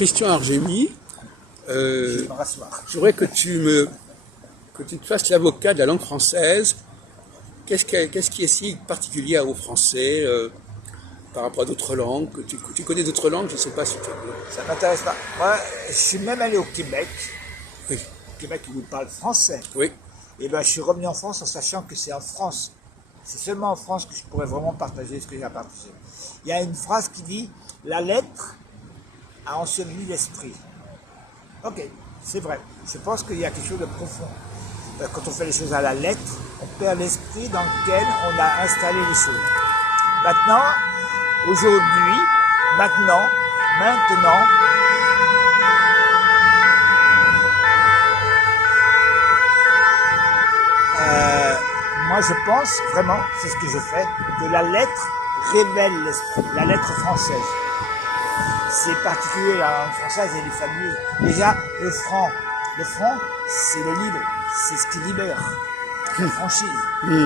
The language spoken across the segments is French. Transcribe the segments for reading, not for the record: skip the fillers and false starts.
Christian Argémy. Je vais me rasseoir. Je voudrais que tu te fasses l'avocat de la langue française. Qu'est-ce qui est si particulier au français par rapport à d'autres langues? Tu connais d'autres langues? Je ne sais pas si tu... Ça m'intéresse pas. Moi, je suis même allé au Québec. Oui. Au Québec, où ils parlent français. Oui. Et ben, je suis revenu en France en sachant que c'est en France. C'est seulement en France que je pourrais vraiment partager ce que j'ai à partager. Il y a une phrase qui dit « La lettre a enseveli l'esprit ». Ok, c'est vrai. Je pense qu'il y a quelque chose de profond. Quand on fait les choses à la lettre, on perd l'esprit dans lequel on a installé les choses. Maintenant, aujourd'hui, maintenant, moi je pense vraiment, c'est ce que je fais, que la lettre révèle l'esprit, la lettre française. C'est particulier, la langue française, elle est fabuleuse. Déjà, le franc, c'est le libre, c'est ce qui libère. La franchise,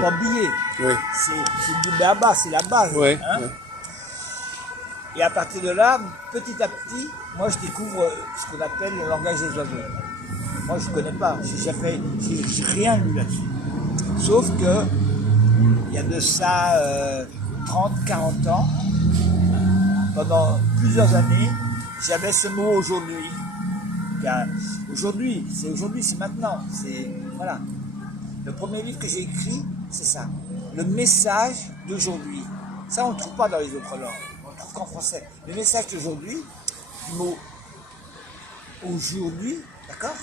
pas oublier. Oui. C'est du bas, c'est la base. Ouais, hein. ouais. Et à partir de là, petit à petit, moi je découvre ce qu'on appelle le langage des oiseaux. Moi je ne connais pas, j'ai rien lu là-dessus. Sauf que, il y a de ça 30, 40 ans, pendant plusieurs années, j'avais ce mot aujourd'hui. Aujourd'hui, c'est maintenant. Voilà. Le premier livre que j'ai écrit, c'est ça. Le message d'aujourd'hui. Ça, on ne trouve pas dans les autres langues. On ne trouve qu'en français. Le message d'aujourd'hui, du mot aujourd'hui, d'accord?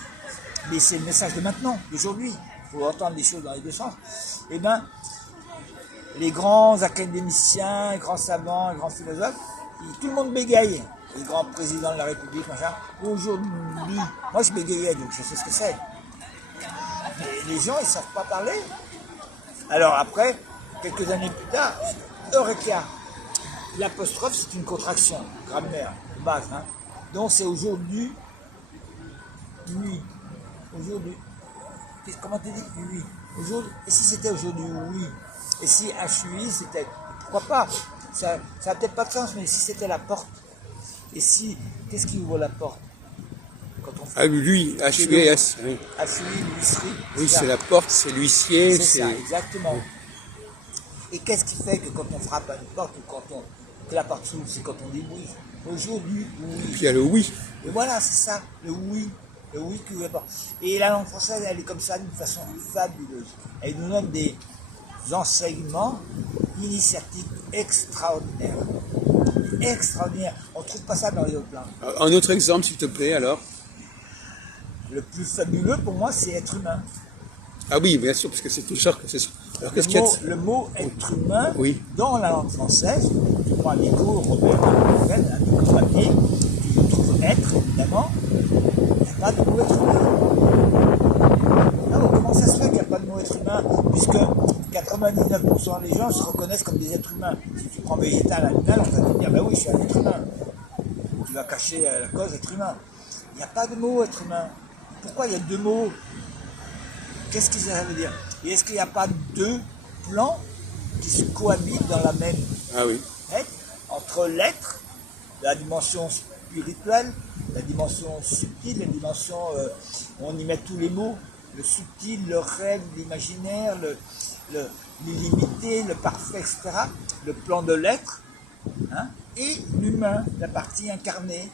Mais c'est le message de maintenant, d'aujourd'hui. Il faut entendre les choses dans les deux sens. Eh bien, les grands académiciens, les grands savants, les grands philosophes, tout le monde bégaye. Les grands présidents de la République, machin. Aujourd'hui, moi je bégayais, donc je sais ce que c'est. Mais les gens, ils ne savent pas parler. Alors après, quelques années plus tard, Eureka. L'apostrophe, c'est une contraction, grammaire, base. Hein. Donc c'est aujourd'hui, oui. Aujourd'hui. Comment tu dis oui? Aujourd'hui. Et si c'était aujourd'hui, oui. Et si HUI, c'était. Pourquoi pas? Ça n'a peut-être pas de sens, mais si c'était la porte. Et si. Qu'est-ce qui ouvre la porte? Quand on fait. Ah, lui, HUS. Oui, HUI, l'huisterie. oui, c'est la porte, c'est l'huissier. C'est ça, exactement. Et qu'est-ce qui fait que quand on frappe à une porte ou que la porte s'ouvre, c'est quand on dit oui. Aujourd'hui, oui. Puis il y a le oui. Et voilà, c'est ça, le oui. Le oui qui ouvre la porte. Et la langue française, elle est comme ça d'une façon fabuleuse. Elle nous donne des enseignements initiatiques extraordinaires. Extraordinaires. On ne trouve pas ça dans les autres langues. Un autre exemple, s'il te plaît, alors. Le plus fabuleux pour moi, c'est être humain. Ah oui, bien sûr, parce que c'est tout ça. Alors qu'est-ce qu'il y a Le mot être humain, oui. dans la langue française, tu prends Nico, Robert, Nico Papier, tu trouves être, évidemment, il n'y a pas de mot être humain. Alors, comment ça se fait qu'il n'y a pas de mot être humain, puisque 99% des gens se reconnaissent comme des êtres humains. Si tu prends végétal, animal, on va te dire, ben oui, je suis un être humain. Tu vas cacher la cause être humain. Il n'y a pas de mot être humain. Pourquoi il y a deux mots? Qu'est-ce que ça veut dire? Et est-ce qu'il n'y a pas deux plans qui se cohabitent dans la même Ah oui. être, entre l'être, la dimension spirituelle, la dimension subtile, la dimension, on y met tous les mots, le subtil, le rêve, l'imaginaire, l'illimité, le parfait, etc. Le plan de l'être, hein, et l'humain, la partie incarnée,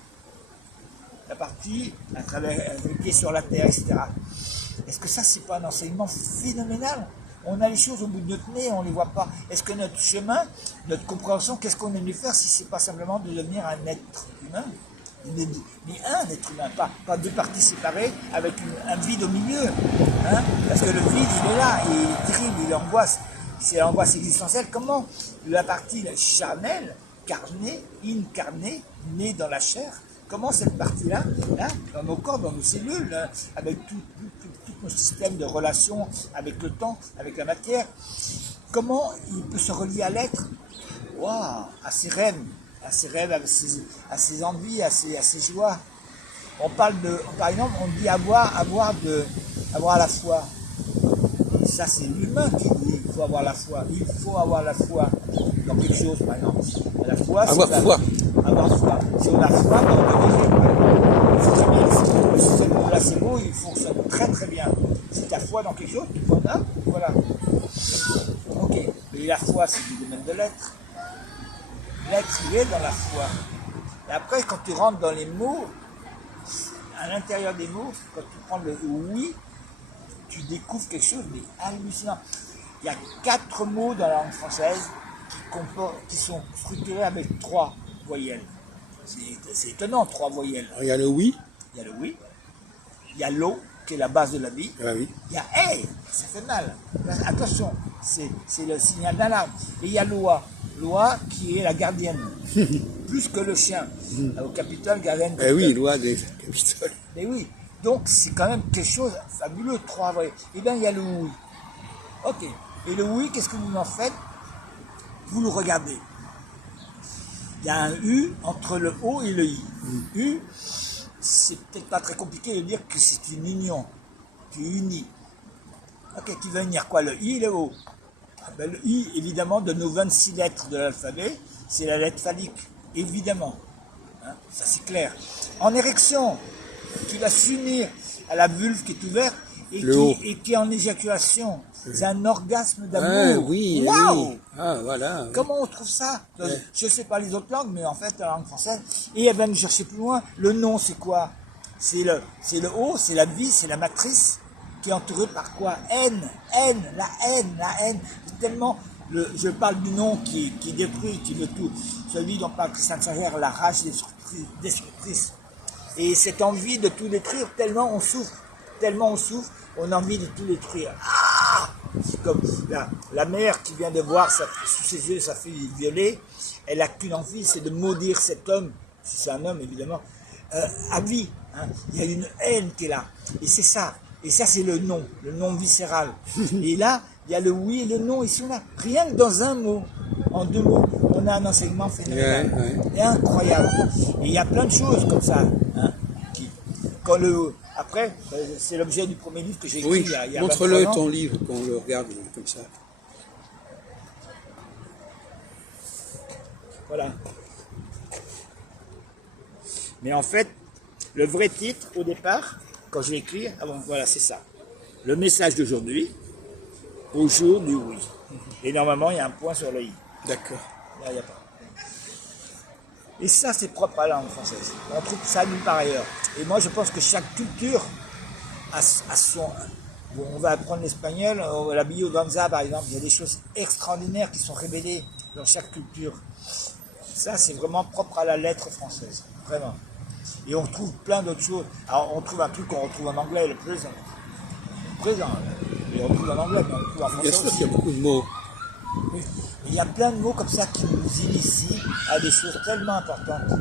la partie à travers qui est sur la terre, etc. Est-ce que ça, c'est pas un enseignement phénoménal? On a les choses au bout de notre nez, on ne les voit pas. Est-ce que notre chemin, notre compréhension, qu'est-ce qu'on est venu faire si c'est pas simplement de devenir un être humain? Mais un être humain, pas deux parties séparées avec un vide au milieu. Hein? Parce que le vide, il est là, il est terrible, il angoisse. C'est l'angoisse existentielle. Comment la partie charnelle, carnée, incarnée, née dans la chair, comment cette partie-là, hein, dans nos corps, dans nos cellules, hein, avec tout nos systèmes de relations, avec le temps, avec la matière, comment il peut se relier à l'être? Waouh, à ses rêves, à ses envies, à ses joies. On parle de, par exemple, on dit avoir la foi. Ça, c'est l'humain qui dit il faut avoir la foi. Il faut avoir la foi dans quelque chose, par exemple. La foi, c'est avoir foi. Avoir foi. Si on a foi, on peut vivre. quelque chose, tu prends un, voilà. Ok, mais la foi, c'est du domaine de l'être. L'être, il est dans la foi. Et après, quand tu rentres dans les mots, à l'intérieur des mots, quand tu prends le oui, tu découvres quelque chose de hallucinant. Il y a 4 mots dans la langue française qui sont structurés avec 3 voyelles. C'est étonnant, 3 voyelles. Alors, il y a le oui. Il y a le oui, il y a l'eau, qui est la base de la vie. Ah oui. Il y a hey, ça fait mal. Attention, c'est le signal d'alarme. Et il y a loi, loi qui est la gardienne, plus que le chien. Au Capitole, gardienne. Eh oui, loi des Capitoles. Mais oui, donc c'est quand même quelque chose de fabuleux, 3 voyelles. Eh bien, il y a le oui. Ok. Et le oui, qu'est-ce que vous en faites? Vous le regardez. Il y a un U entre le O et le I. U, c'est peut-être pas très compliqué de dire que c'est une union. Tu unis. Ok, tu vas unir quoi? Le I et le O. Ah ben, le I, évidemment, de nos 26 lettres de l'alphabet, c'est la lettre phallique. Évidemment. Hein, ça c'est clair. En érection, qui va s'unir à la vulve qui est ouverte et qui est en éjaculation. C'est un orgasme d'amour. Ah oui, Waouh! oui. Ah voilà. Oui. Comment on trouve ça? Ouais. Je ne sais pas les autres langues, mais en fait, la langue française. Et elle va nous chercher plus loin. Le nom, c'est quoi? C'est le O, c'est la vie, c'est la matrice, qui est entourée par quoi? La haine. Tellement, je parle du nom qui détruit, qui veut tout. Celui dont parle Christian Ferrer, la rage destructrice. Et cette envie de tout détruire, tellement on souffre, on a envie de tout détruire. Ah, c'est comme la mère qui vient de voir sous ses yeux sa fille violée, elle n'a qu'une envie, c'est de maudire cet homme, si c'est un homme évidemment, à vie. Hein. Il y a une haine qui est là. Et c'est ça. Et ça, c'est le non viscéral. Et là, il y a le oui et le non, ils sont là. Rien que dans un mot, en 2 mots, on a un enseignement phénoménal. Ouais. Et incroyable. Et il y a plein de choses comme ça. Hein, après, c'est l'objet du premier livre que j'ai écrit Oui, il y a montre-le 23 ans. ton livre, qu'on le regarde comme ça. Voilà. Mais en fait, le vrai titre, au départ, quand je l'ai écrit, voilà, c'est ça. Le message d'aujourd'hui, au jour du oui. Et normalement, il y a un point sur le i. D'accord. Là, il n'y a pas. Et ça, c'est propre à la langue française. On trouve ça nulle part ailleurs. Et moi, je pense que chaque culture a son... Bon, on va apprendre l'espagnol, la biodanza, par exemple. Il y a des choses extraordinaires qui sont révélées dans chaque culture. Ça, c'est vraiment propre à la lettre française. Vraiment. Et on trouve plein d'autres choses. Alors, on trouve un truc qu'on retrouve en anglais, le présent. Et on trouve en anglais, mais on trouve en français Bien sûr aussi. qu'il y a beaucoup de mots. Oui. Il y a plein de mots comme ça qui nous initient à des choses tellement importantes.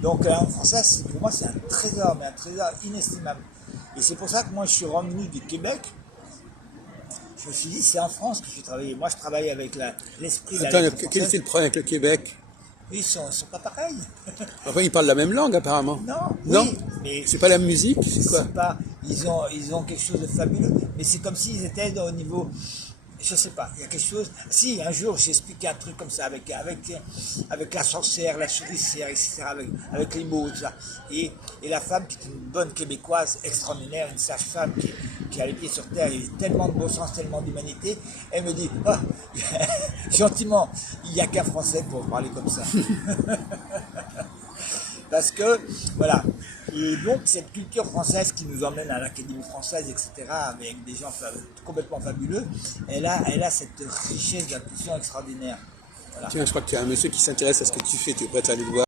Donc la langue française, pour moi, c'est un trésor, mais un trésor inestimable. Et c'est pour ça que moi, je suis revenu du Québec. Je me suis dit, c'est en France que je suis travaillé. Moi, je travaille avec l'esprit de la Attends, lettre quel française. était le problème avec le Québec? Ils sont pas pareils. Enfin, ils parlent la même langue, apparemment. Non, oui, mais C'est pas la musique, c'est quoi? c'est pas, ils ont quelque chose de fabuleux, mais c'est comme s'ils étaient au niveau, je sais pas, il y a quelque chose. Si un jour j'ai expliqué un truc comme ça avec la sorcière, la souricière, etc., avec les mots, tout ça, et la femme qui est une bonne québécoise extraordinaire, une sage-femme qui a les pieds sur terre, et tellement de bon sens, tellement d'humanité, elle me dit, oh, gentiment, il n'y a qu'un Français pour parler comme ça. Parce que, voilà. Et donc, cette culture française qui nous emmène à l'Académie française, etc., avec des gens complètement fabuleux, elle a cette richesse d'intuition extraordinaire. Voilà. Tiens, je crois qu'il y a un monsieur qui s'intéresse à ce que tu fais, tu es prêt à aller le voir.